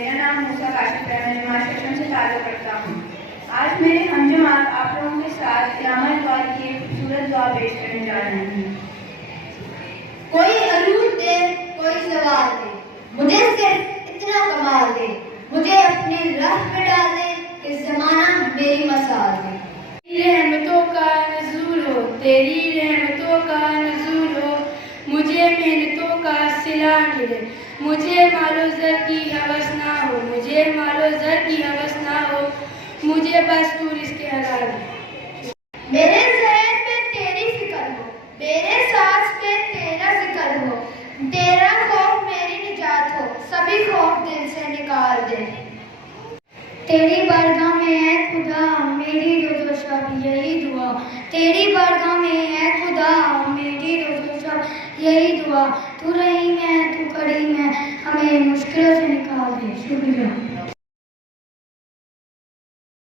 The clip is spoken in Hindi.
मेरा नाम मूसा काशिफ है। मैं माशरम से ताल्लुक़ रखता हूँ। आज मैं हम आप लोगों के साथ इलामा इकबाल की एक खूबसूरत दुआ पेश करने जा रहे हैं। कोई अरूज दे, कोई सवाल दे, मुझे सिर्फ इतना कमाल दे, मुझे अपने राह पे डाल दे कि ज़माना मेरी मसाल दे। रहमतों का नज़ूल हो, तेरी रहमतों का नज़ूल हो, मुझे मेहनतों का सिला मिले, मुझे मालो ज़र की हवस ना हो, मुझे मालो ज़र की हवस ना हो, मुझे बस तू रिज़्क़ हलाल दे। मेरे ज़हन पे तेरी फिक्र हो, मेरे सांस पे तेरा जिक्र हो, तेरा खौफ मेरी निजात हो, सभी खौफ दिल से निकाल दे। तेरी बारगाह में है खुदा मेरी रोज़ो शब यही दुआ, तेरी बारगाह में है खुदा मेरी रोज़ो शब यही दुआ, तू रहीम है तू करीम है, हमें मुश्किलों से निकाल दे। शुक्रिया।